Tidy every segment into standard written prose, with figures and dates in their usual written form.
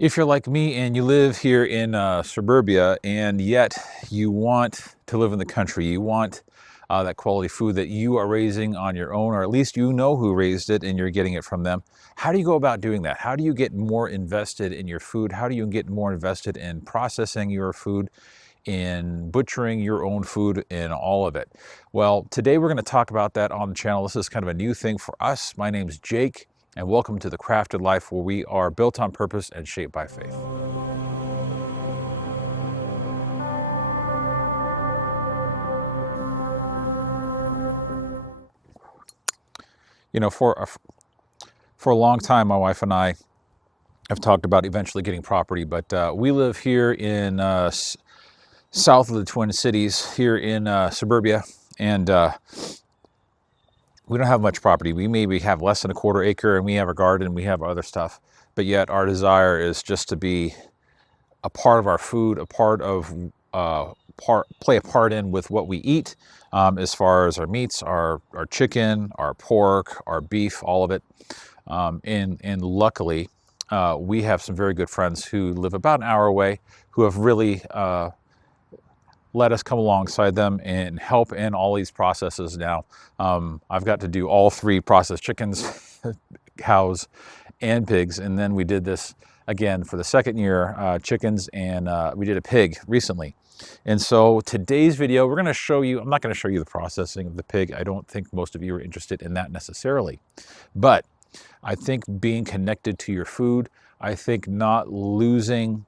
If you're like me and you live here in suburbia and yet you want to live in the country, you want that quality food that you are raising on your own, or at least you know who raised it and you're getting it from them. How do you go about doing that? How do you get more invested in your food? How do you get more invested in processing your food, in butchering your own food, in all of it? Well, today we're going to talk about that on the channel. This is kind of a new thing for us. My name's Jake, and welcome to the Crafted Life, where we are built on purpose and shaped by faith. You know, for a long time, my wife and I have talked about eventually getting property, but we live here in south of the Twin Cities, here in suburbia, and we don't have much property. We maybe have less than a quarter acre, and we have a garden, we have other stuff, but yet our desire is just to be a part of our food, a part of play a part in with what we eat, as far as our meats, our chicken, our pork, our beef, all of it. And luckily, we have some very good friends who live about an hour away, who have really let us come alongside them and help in all these processes now. I've got to do all three processed chickens, cows, and pigs, and then we did this again for the second year, chickens, and we did a pig recently. And so today's video, we're going to show you, I'm not going to show you the processing of the pig. I don't think most of you are interested in that necessarily. But I think being connected to your food, I think not losing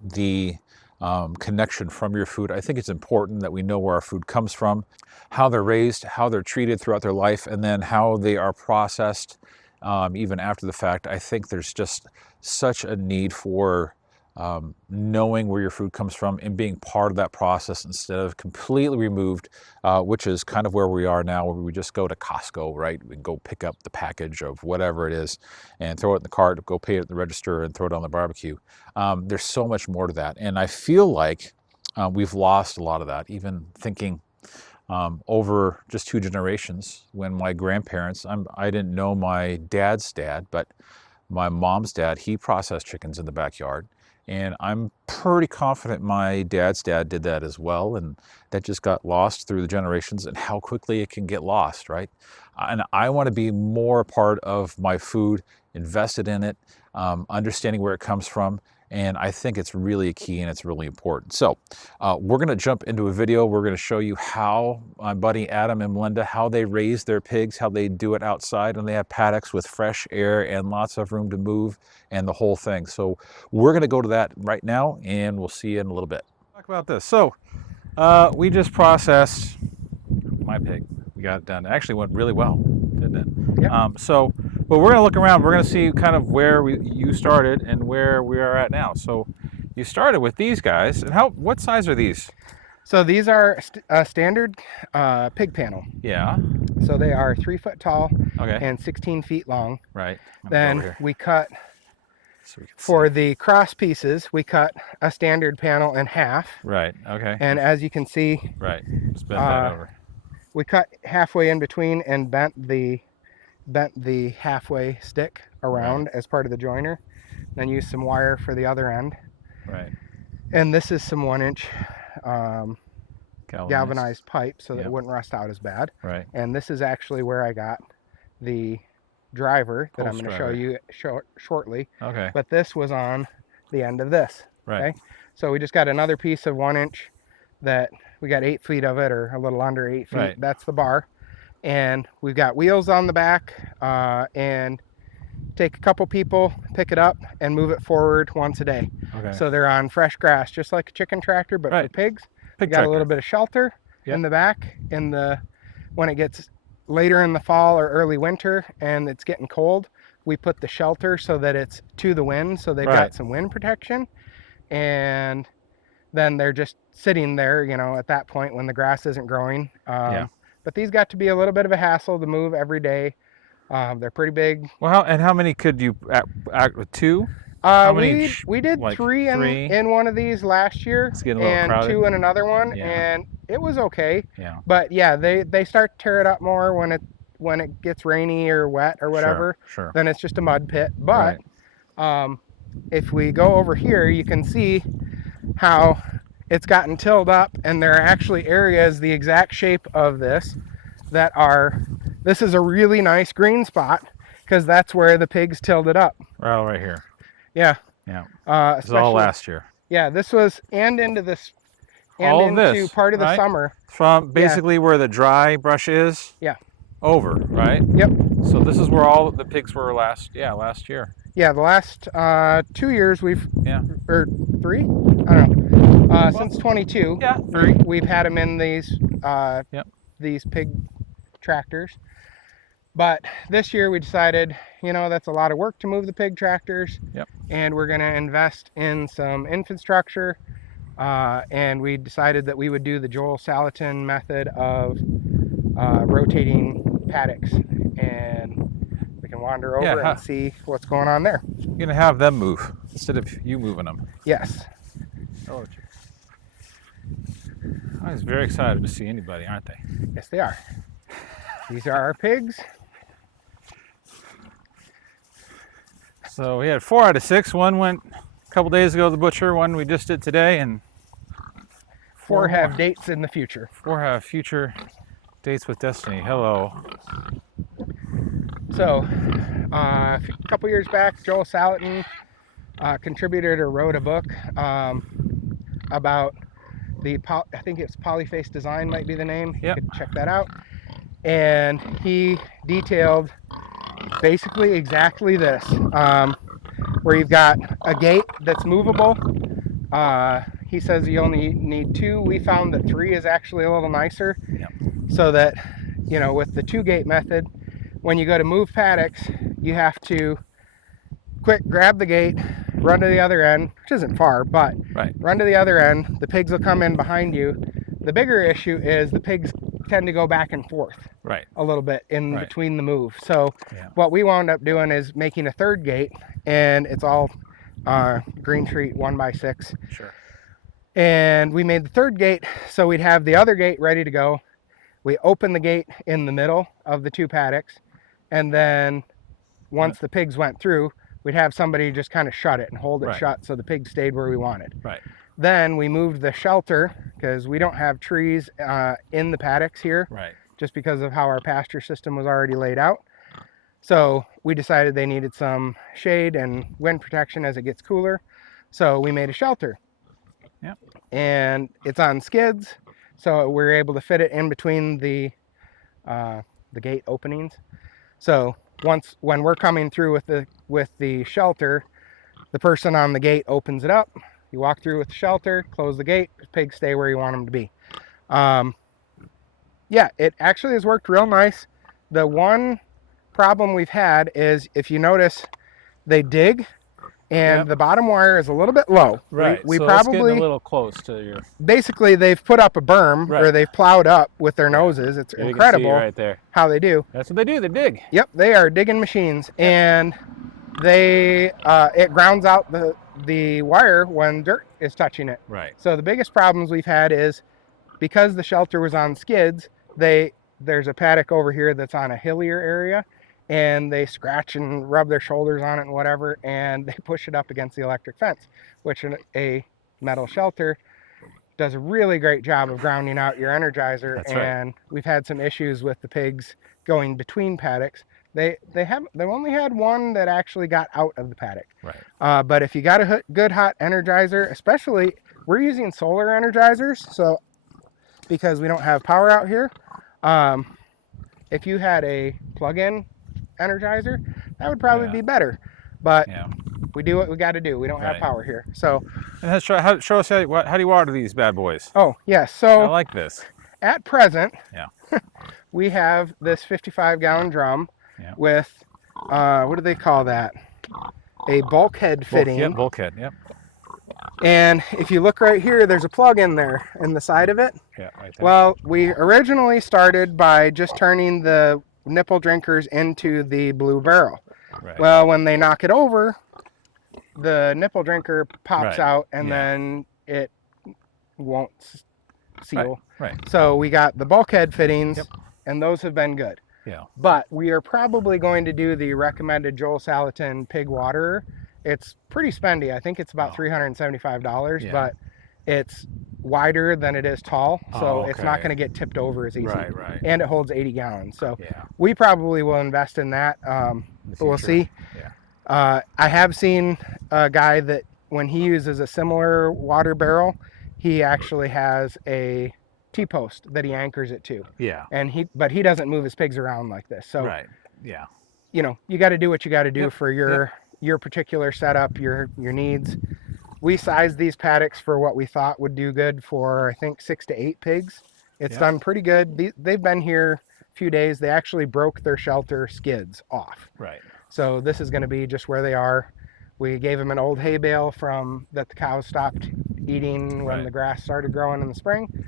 the connection from your food. I think it's important that we know where our food comes from, how they're raised, how they're treated throughout their life, and then how they are processed even after the fact. I think there's just such a need for knowing where your food comes from and being part of that process instead of completely removed, which is kind of where we are now, where we just go to Costco, right? We go pick up the package of whatever it is and throw it in the cart, go pay it at the register, and throw it on the barbecue. There's so much more to that. And I feel like we've lost a lot of that, even thinking over just two generations. When my grandparents, I didn't know my dad's dad, but my mom's dad, he processed chickens in the backyard. And I'm pretty confident my dad's dad did that as well. And that just got lost through the generations, and how quickly it can get lost, right? And I want to be more a part of my food, invested in it, understanding where it comes from. And I think it's really key and it's really important. So we're going to jump into a video. We're going to show you how my buddy Adam and Melinda, how they raise their pigs, how they do it outside, and they have paddocks with fresh air and lots of room to move and the whole thing. So we're going to go to that right now, and we'll see you in a little bit. Talk about this. So we just processed my pig. We got it done. It actually went really well, didn't it? Yeah. But we're going to look around. We're going to see kind of where you started and where we are at now. So you started with these guys. And what size are these? So these are a standard pig panel. Yeah. So they are 3 foot tall, Okay. and 16 feet long. Right. Then we cut, so we can for see. the cross pieces, we cut a standard panel in half. Right. Okay. And as you can see, Right. Just bend that over. we cut halfway in between and bent the halfway stick around as part of the joiner. Then used some wire for the other end. Right. And this is some 1-inch galvanized pipe, so that it wouldn't rust out as bad. Right. And this is actually where I got the driver that I'm going to show you shortly. Okay. But this was on the end of this. Right. Okay. So we just got another piece of 1-inch that we got 8 feet of it, or a little under 8 feet. Right. That's the bar. And we've got wheels on the back, and take a couple people, pick it up, and move it forward once a day. Okay. So they're on fresh grass, just like a chicken tractor, but for pigs. Pig got a little bit of shelter in the back. When it gets later in the fall or early winter and it's getting cold, we put the shelter so that it's to the wind, so they've got some wind protection. And then they're just sitting there, you know, at that point when the grass isn't growing. But these got to be a little bit of a hassle to move every day. They're pretty big. Well, how many could you act with? 2? We did like three in one of these last year, and crowded. 2 in another one, and it was okay. Yeah. But yeah, they start to tear it up more when it gets rainy or wet or whatever. Sure. Then it's just a mud pit. But if we go over here, you can see how it's gotten tilled up, and there are actually areas the exact shape of this that are, this is a really nice green spot because that's where the pigs tilled it up. Right here. Yeah. Yeah. This is Especially, all last year. yeah, this was, and into this, and all of into this, part of the right? summer. From basically where the dry brush is. Yeah. Over, right? Yep. So this is where all the pigs were last year. Yeah, the last 2 years we've, Yeah. or 3, I don't know. Well, since 22. Yeah, 3. We've had them in these these pig tractors. But this year we decided, you know, that's a lot of work to move the pig tractors. Yep. And we're going to invest in some infrastructure. And we decided that we would do the Joel Salatin method of rotating paddocks. And we can wander over and see what's going on there. You're going to have them move instead of you moving them. Yes. Oh, I was very excited to see anybody, aren't they? Yes, they are. These are our pigs. So we had 4 out of 6. One went a couple days ago to the butcher. One we just did today, and 4 have dates in the future. 4 have future dates with destiny. Hello. So a couple years back, Joel Salatin contributed or wrote a book about the, I think it's Polyface Design might be the name. Yep. You could check that out. And he detailed basically exactly this, where you've got a gate that's movable. He says you only need 2. We found that 3 is actually a little nicer. Yep. So that, you know, with the 2-gate method, when you go to move paddocks, you have to quick grab the gate, run to the other end, which isn't far, but run to the other end. The pigs will come in behind you. The bigger issue is the pigs tend to go back and forth a little bit in between the move. So what we wound up doing is making a 3rd gate, and it's all green treat 1x6. Sure. And we made the 3rd gate so we'd have the other gate ready to go. We opened the gate in the middle of the 2 paddocks, and then once the pigs went through, we'd have somebody just kind of shut it and hold it shut so the pigs stayed where we wanted. Right. Then we moved the shelter because we don't have trees in the paddocks here, just because of how our pasture system was already laid out. So we decided they needed some shade and wind protection as it gets cooler. So we made a shelter. Yep. And it's on skids, so we're able to fit it in between the gate openings. So when we're coming through with the shelter, the person on the gate opens it up. You walk through with the shelter, close the gate, pigs stay where you want them to be. Yeah, it actually has worked real nice. The one problem we've had is, if you notice, they dig, and the bottom wire is a little bit low. Right. We so probably it's getting a little close to your. Basically, they've put up a berm or they've plowed up with their noses. It's incredible right there. how they do. That's what they do. They dig. Yep, they are digging machines, and they it grounds out the wire when dirt is touching it. Right. So the biggest problems we've had is, because the shelter was on skids, there's a paddock over here that's on a hillier area, and they scratch and rub their shoulders on it and whatever, and they push it up against the electric fence, which a metal shelter does a really great job of grounding out your energizer. That's and we've had some issues with the pigs going between paddocks. They've only had one that actually got out of the paddock. Right. But if you got a good hot energizer, especially, we're using solar energizers, so because we don't have power out here. If you had a plug-in energizer, that would probably be better. But we do what we got to do. We don't have power here. So, and show us how do you water these bad boys? Oh yes, so I like this. At present, we have this 55-gallon drum with what do they call that? A bulkhead fitting. Yep, bulkhead. Yep. And if you look right here, there's a plug in there in the side of it. Yeah, right there. Well, we originally started by just turning the nipple drinkers into the blue barrel. Right. Well, when they knock it over, the nipple drinker pops out, and then it won't seal. Right. So we got the bulkhead fittings, and those have been good. Yeah. But we are probably going to do the recommended Joel Salatin pig waterer It's pretty spendy. I think it's about $375, Yeah. but it's wider than it is tall, so it's not okay. going to get tipped over as easy. Right. And it holds 80 gallons. So Yeah. we probably will invest in that, but we'll see. Yeah. I have seen a guy that when he uses a similar water barrel, he actually has a T-post that he anchors it to. Yeah. But he doesn't move his pigs around like this. So Right. Yeah. you know, you got to do what you got to do Yep. for your particular setup, your needs. We sized these paddocks for what we thought would do good for, I think, 6 to 8 pigs. It's Yep. done pretty good. They've been here a few days. They actually broke their shelter skids off. Right. So this is going to be just where they are. We gave them an old hay bale that the cows stopped eating when the grass started growing in the spring.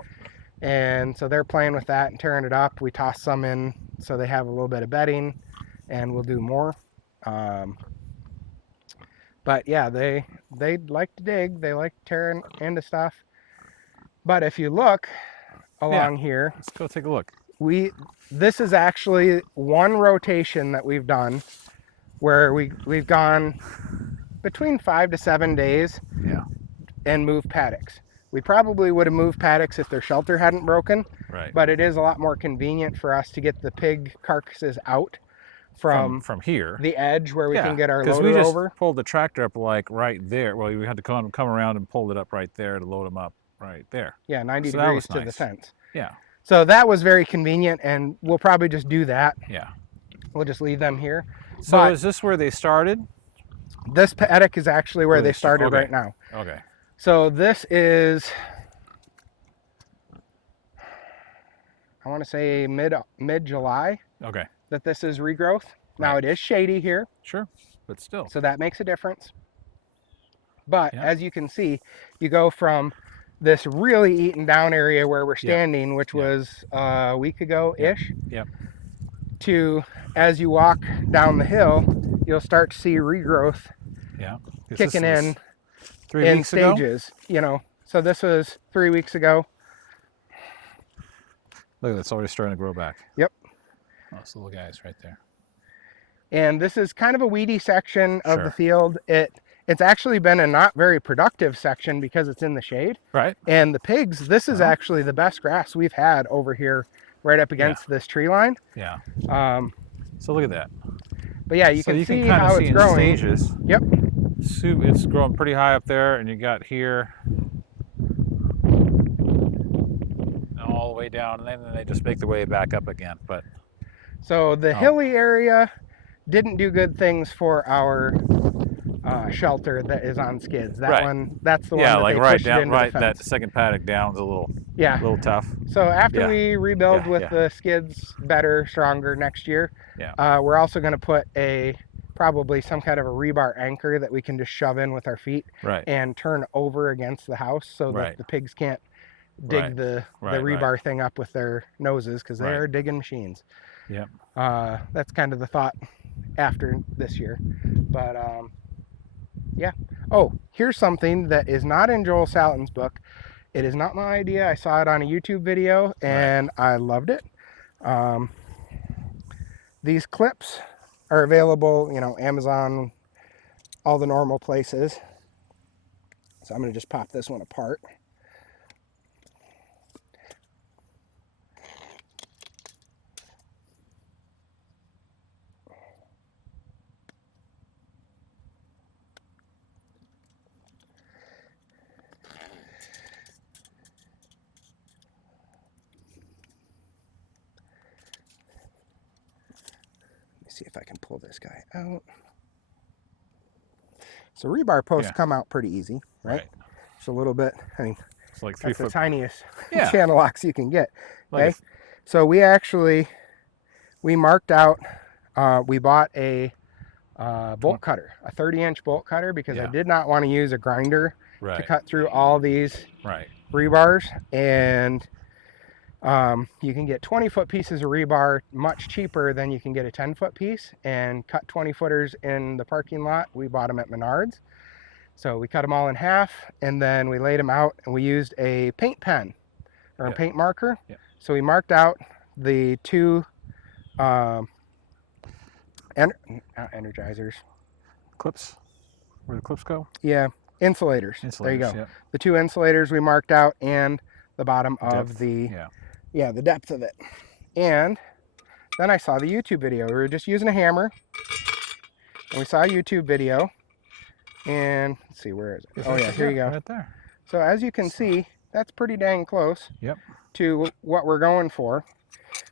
And so they're playing with that and tearing it up. We tossed some in so they have a little bit of bedding, and we'll do more. But yeah, they like to dig. They like tearing into stuff. But if you look along here, let's go take a look. This is actually one rotation that we've done where we've gone between 5 to 7 days and moved paddocks. We probably would have moved paddocks if their shelter hadn't broken, but it is a lot more convenient for us to get the pig carcasses out from here, the edge where we can get our loader over. Because we just over. pulled the tractor up like right there. Well, we had to come around and pull it up right there to load them up right there. Yeah, 90 degrees to the fence. Yeah. So that was very convenient, and we'll probably just do that. Yeah. We'll just leave them here. So is this where they started? This paddock is actually where they started right now. Okay. So this is, I want to say mid-July. Okay. That this is regrowth. Now it is shady here. Sure, but still. So that makes a difference. But as you can see, you go from this really eaten down area where we're standing, which was a week ago-ish, to as you walk down the hill, you'll start to see regrowth kicking in 3 weeks stages. Ago? You know, so this was 3 weeks ago. Look, it's already starting to grow back. Yep. Those little guys right there. And this is kind of a weedy section of the field. It's actually been a not very productive section because it's in the shade. Right. And the pigs, this is actually the best grass we've had over here right up against this tree line. Yeah. So look at that. But yeah, you can see kind how of it's growing. Stages. Yep. It's growing pretty high up there, and you got here and all the way down, and then they just make their way back up again. But so the hilly area didn't do good things for our shelter that is on skids. That one, that's the one that like they right pushed down, into the fence. that second paddock down is a little tough. So after we rebuild with the skids better, stronger next year, we're also going to put probably some kind of a rebar anchor that we can just shove in with our feet and turn over against the house so that the pigs can't dig the rebar thing up with their noses, because they are digging machines. Yeah. That's kind of the thought after this year. But yeah. Oh, here's something that is not in Joel Salatin's book. It is not my idea. I saw it on a YouTube video and I loved it. These clips are available, you know, Amazon, all the normal places. So I'm going to just pop this one apart. See if I can pull this guy out. So rebar posts come out pretty easy, right? Just a little bit. I mean, it's like that's the tiniest channel locks you can get. Like okay, so we marked out. We bought a bolt cutter, a 30-inch bolt cutter, because I did not want to use a grinder to cut through all these rebars. And you can get 20-foot pieces of rebar much cheaper than you can get a 10-foot piece, and cut 20-footers in the parking lot. We bought them at Menards. So we cut them all in half, and then we laid them out, and we used a paint pen or a paint marker. So we marked out the two clips. where the clips go? Yeah, insulators. There you go. Yep. The 2 insulators we marked out and the bottom of the the depth of it. And then I saw the YouTube video. We were just using a hammer, and we saw a YouTube video. And let's see, where is it? Oh yeah, here you go. Right there. So as you can see, that's pretty dang close to what we're going for.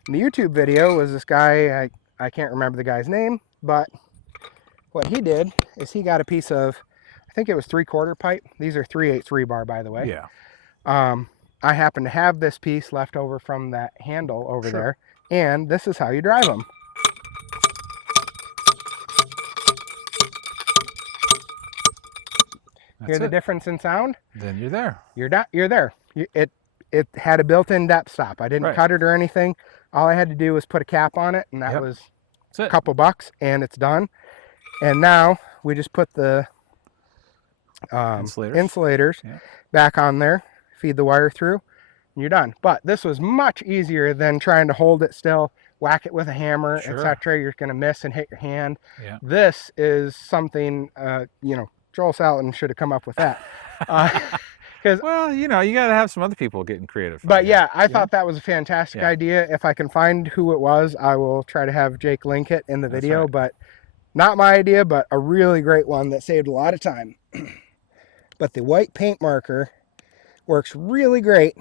And the YouTube video was this guy, I can't remember the guy's name, but what he did is he got a piece of, I think it was 3/4 pipe. These are 3/8 rebar, by the way. Yeah. I happen to have this piece left over from that handle over there, and this is how you drive them. Hear the difference in sound? Then you're there. You're there. It had a built-in depth stop. I didn't cut it or anything. All I had to do was put a cap on it, and that was a couple bucks, and it's done. And now we just put the insulators back on there, feed the wire through, and you're done. But this was much easier than trying to hold it still, whack it with a hammer, etc. You're going to miss and hit your hand. Yeah. This is something, you know, Joel Salatin should have come up with that. Well, you know, you got to have some other people getting creative. But yeah, I thought that was a fantastic idea. If I can find who it was, I will try to have Jake link it in the video. But not my idea, but a really great one that saved a lot of time. But the white paint marker works really great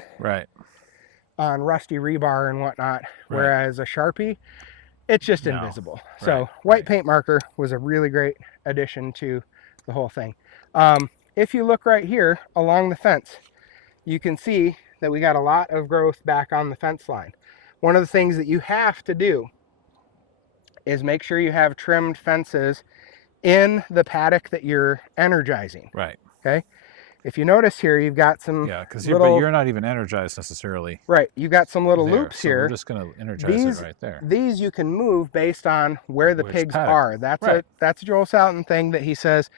on rusty rebar and whatnot, whereas a Sharpie, it's just invisible. So white paint marker was a really great addition to the whole thing. If you look right here along the fence, you can see that we got a lot of growth back on the fence line. One of the things that you have to do is make sure you have trimmed fences in the paddock that you're energizing. Right. Okay. If you notice here, you've got some because you're not even energized necessarily. Right. You've got some little loops here. We're just going to energize it right there. These you can move based on where the pigs are. That's a Joel Salatin thing that he says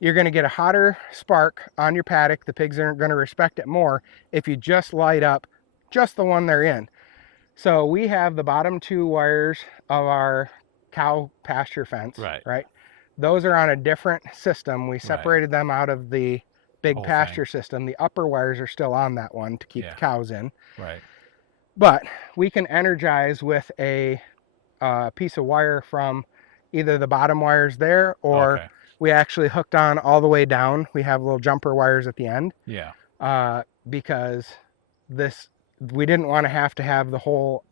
you're going to get a hotter spark on your paddock. The pigs are going to respect it more if you just light up just the one they're in. So we have the bottom 2 wires of our cow pasture fence. Right. Those are on a different system. We separated them out of the big pasture system. The upper wires are still on that one to keep the cows in. Right. But we can energize with a piece of wire from either the bottom wires there, or we actually hooked on all the way down. We have little jumper wires at the end. Yeah. Because we didn't want to have the whole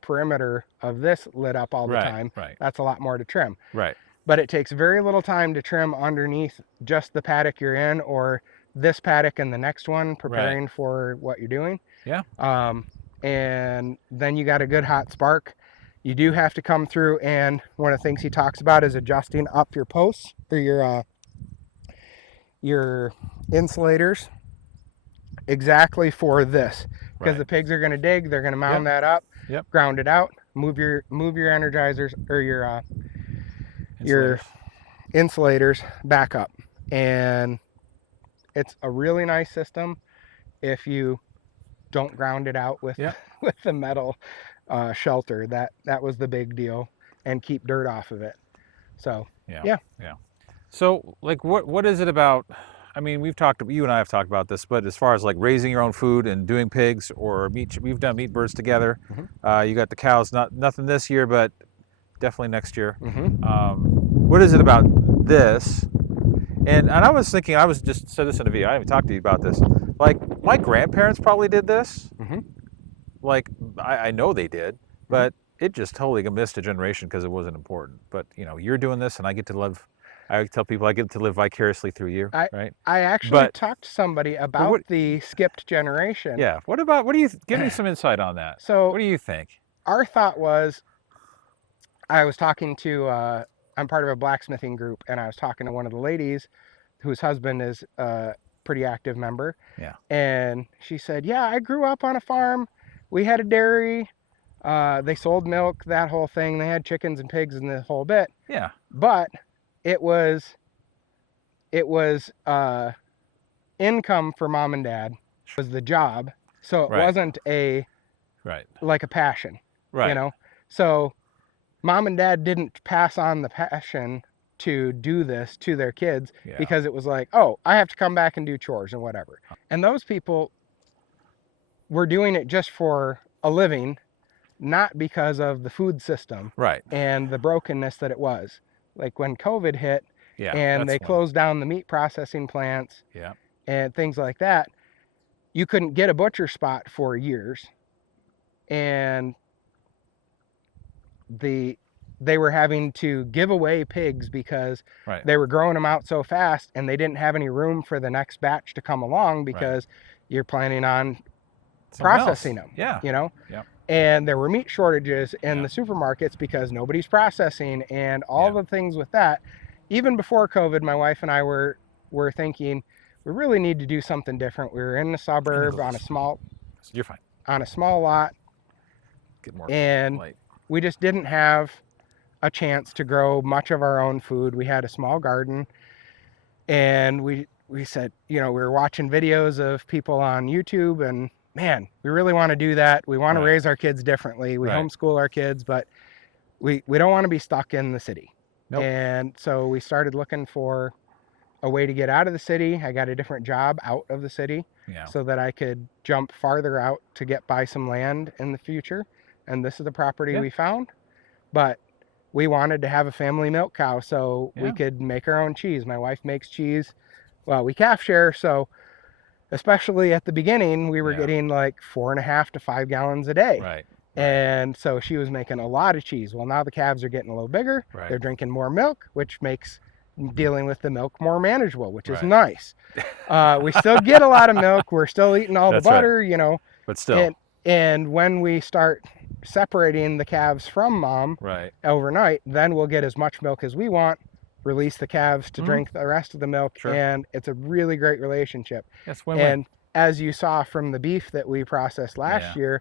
perimeter of this lit up all the time. Right. That's a lot more to trim. Right. But it takes very little time to trim underneath just the paddock you're in, or this paddock and the next one, preparing for what you're doing. Yeah. And then you got a good hot spark. You do have to come through, and one of the things he talks about is adjusting up your posts or your insulators exactly for this, because the pigs are going to dig. They're going to mound that up, ground it out, move your energizers or your insulators back up, and it's a really nice system if you don't ground it out with with the metal shelter. That was the big deal, and keep dirt off of it. So yeah. So like what is it about? I mean, you and I have talked about this, but as far as like raising your own food and doing pigs or meat, we've done meat birds together. You got the cows, nothing this year, but definitely next year. What is it about this? And I was thinking, I was just said this in a video. I haven't talked to you about this. Like my grandparents probably did this. Like I know they did, but it just totally missed a generation because it wasn't important. But you know, you're doing this, and I get to live. I tell people I get to live vicariously through you, right? I actually talked to somebody about the skipped generation. Yeah. What do you? Give me some insight on that. So what do you think? Our thought was, I was talking to, I'm part of a blacksmithing group, and I was talking to one of the ladies whose husband is a pretty active member. Yeah. And she said, yeah, I grew up on a farm. We had a dairy. They sold milk, that whole thing. They had chickens and pigs and the whole bit. Yeah. But it was income for mom and dad was the job. So it wasn't like a passion, you know? So mom and dad didn't pass on the passion to do this to their kids Yeah. because it was like, oh, I have to come back and do chores and whatever. And those people were doing it just for a living, not because of the food system Right. and the brokenness that it was. Like when COVID hit, Yeah. and they that's one. closed down the meat processing plants Yeah. and things like that, you couldn't get a butcher spot for years. And they were having to give away pigs because Right. they were growing them out so fast, and they didn't have any room for the next batch to come along because you're planning on processing them. Yeah. You know? Yeah. And there were meat shortages in Yeah. the supermarkets because nobody's processing, and all Yeah. the things with that. Even before COVID, my wife and I were thinking we really need to do something different. We were in the suburb on a small You're fine. on a small lot, Get more and light. we just didn't have a chance to grow much of our own food. We had a small garden, and we said, you know, we were watching videos of people on YouTube, and man, we really want to do that. We want to raise our kids differently. We homeschool our kids, but we don't want to be stuck in the city. Nope. And so we started looking for a way to get out of the city. I got a different job out of the city so that I could jump farther out to get buy some land in the future. And this is the property we found. But we wanted to have a family milk cow so we could make our own cheese. My wife makes cheese. Well, we calf share, so especially at the beginning, we were getting like 4.5 to 5 gallons a day. Right. And so she was making a lot of cheese. Well, now the calves are getting a little bigger. They're drinking more milk, which makes dealing with the milk more manageable, which is nice. We still get a lot of milk. We're still eating all the butter, you know. But still. And when we start separating the calves from mom overnight, then we'll get as much milk as we want, release the calves to drink the rest of the milk, and it's a really great relationship. That's win-win. And as you saw from the beef that we processed last year,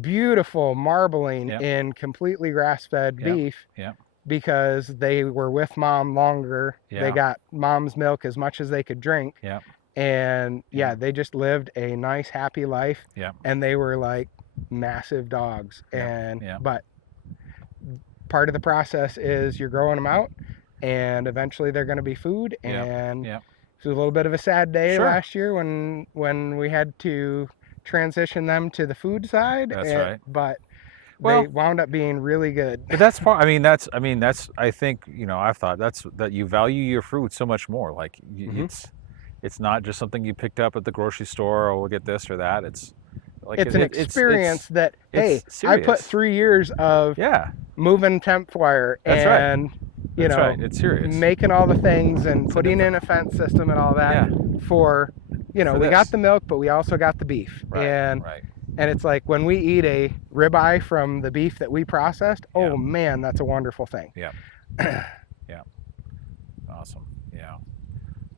beautiful marbling in completely grass-fed beef because they were with mom longer. They got mom's milk as much as they could drink. And they just lived a nice, happy life. And they were like massive dogs. But part of the process is you're growing them out, and eventually they're going to be food. And it was a little bit of a sad day last year when we had to transition them to the food side. But they wound up being really good. But that's part. I mean, that's. I think, you know, I've thought that you value your fruit so much more. Like it's not just something you picked up at the grocery store, or we'll get this or that. It's like it's an experience that I put 3 years of moving temp wire and you know, it's serious. Making all the things and putting in a fence system and all that for, you know, we got the milk, but we also got the beef. And it's like when we eat a ribeye from the beef that we processed, oh man, that's a wonderful thing. Awesome.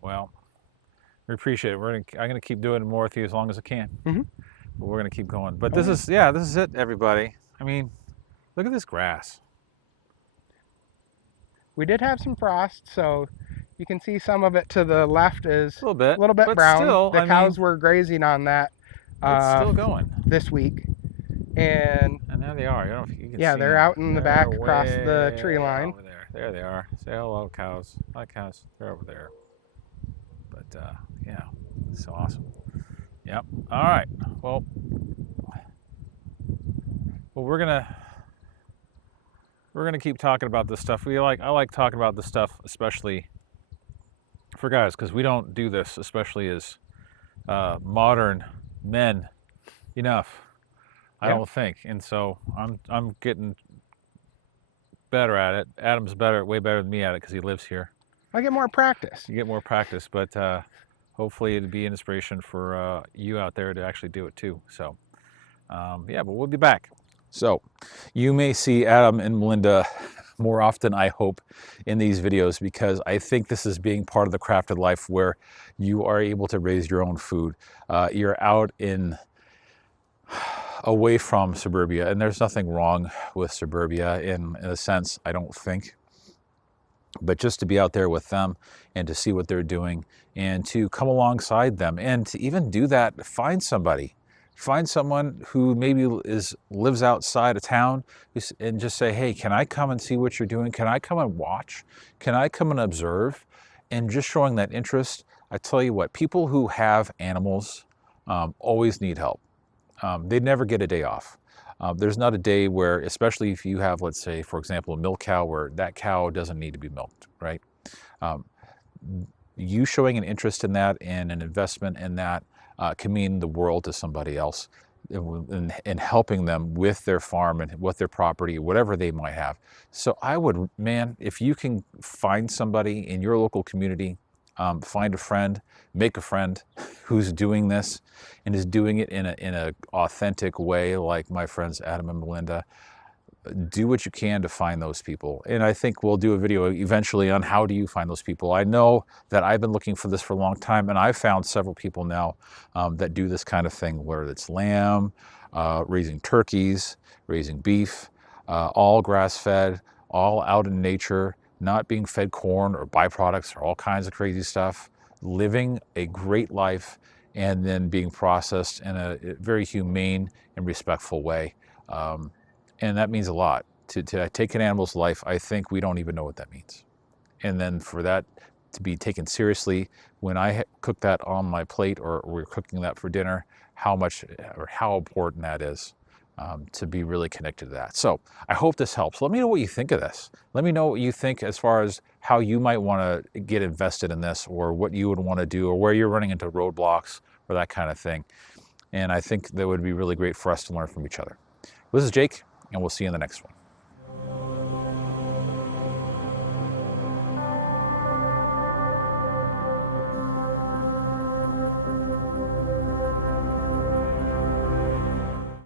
Well, we appreciate it. I'm gonna keep doing more with you as long as I can. But we're gonna keep going. But this is it, everybody. I mean, look at this grass. We did have some frost, so you can see some of it to the left is a little bit brown. Still, the cows were grazing on that. It's still going this week, and there they are. I don't know if you can see they're them. out in the back across the tree line. Over there. There they are. Say hello, cows. Hi, cows. They're over there. But so awesome. Yep. All right. Well, we're gonna keep talking about this stuff. I like talking about this stuff, especially for guys, because we don't do this, especially as modern men, enough. I don't think, and so I'm getting better at it. Adam's way better than me at it because he lives here. I get more practice. You get more practice, but hopefully it'll be an inspiration for you out there to actually do it too. So but we'll be back. So you may see Adam and Melinda more often, I hope, in these videos, because I think this is being part of the crafted life where you are able to raise your own food. You're out away from suburbia, and there's nothing wrong with suburbia in a sense, I don't think. But just to be out there with them and to see what they're doing and to come alongside them and to even do that, find somebody Find someone who maybe lives outside of town and just say, hey, can I come and see what you're doing? Can I come and watch? Can I come and observe? And just showing that interest. I tell you what, people who have animals always need help. They never get a day off. There's not a day where, especially if you have, let's say, for example, a milk cow where that cow doesn't need to be milked, right? Um, you showing an interest in that and an investment in that can mean the world to somebody else and helping them with their farm and with their property, whatever they might have. So I would, man, if you can find somebody in your local community, find a friend, make a friend who's doing this and is doing it in a authentic way, like my friends Adam and Melinda. Do what you can to find those people. And I think we'll do a video eventually on how do you find those people. I know that I've been looking for this for a long time, and I've found several people now that do this kind of thing, whether it's lamb, raising turkeys, raising beef, all grass-fed, all out in nature, not being fed corn or byproducts or all kinds of crazy stuff, living a great life, and then being processed in a very humane and respectful way. And that means a lot. To take an animal's life, I think we don't even know what that means. And then for that to be taken seriously, when I cook that on my plate or we're cooking that for dinner, how much or how important that is to be really connected to that. So I hope this helps. Let me know what you think of this. Let me know what you think as far as how you might want to get invested in this or what you would want to do or where you're running into roadblocks or that kind of thing. And I think that would be really great for us to learn from each other. This is Jake, and we'll see you in the next one.